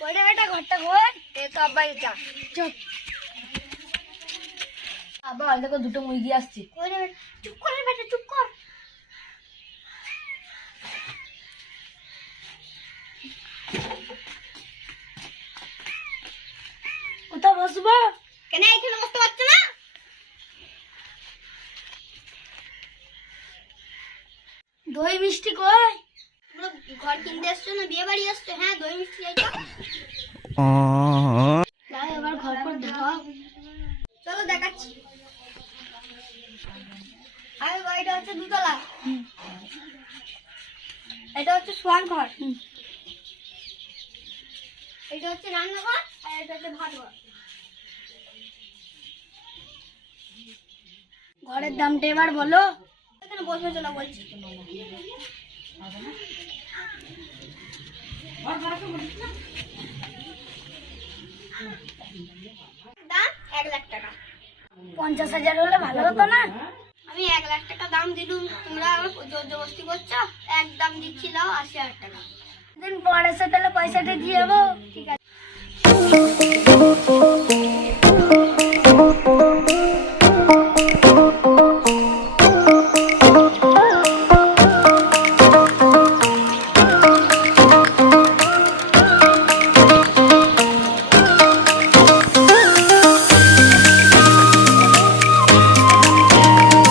কইটা বেটা ঘরটা কই এ তো আব্বাই যা চুপ আব্বা হল দেখো দুটো মুরগি আসছে। চুপ কর বেটা, চুপ কর। কোথায় বসবো? কেন এখানে বসতে পারছে না? দই মিষ্টি কই? ঘর কিনতে এসছো না? বিয়ে বাড়ি এসছো? হ্যাঁ দই মিষ্টি চাইছো তাই এবার ঘর পর দেখাও চলো দেখাচ্ছি। আমি বাড়িটা হচ্ছে দুতলা। এটা হচ্ছে শোয়ার ঘর। এটা হচ্ছে রান্নাঘর আর এটা হচ্ছে ভাত ঘর ঘরের দামটা এবার বলো। এখানে বসে চলো বলছি। দাম এক লাখ টাকা। পঞ্চাশ হাজার হলে ভালো হতো না? আমি এক লাখ টাকা দাম দিলুম। তোমরা আমার জোর জবরদস্তি করছ? এক দাম দিচ্ছি দাও আশি হাজার টাকা। দিন পর এসে তাহলে পয়সাটা দিয়ে যাব ঠিক আছে।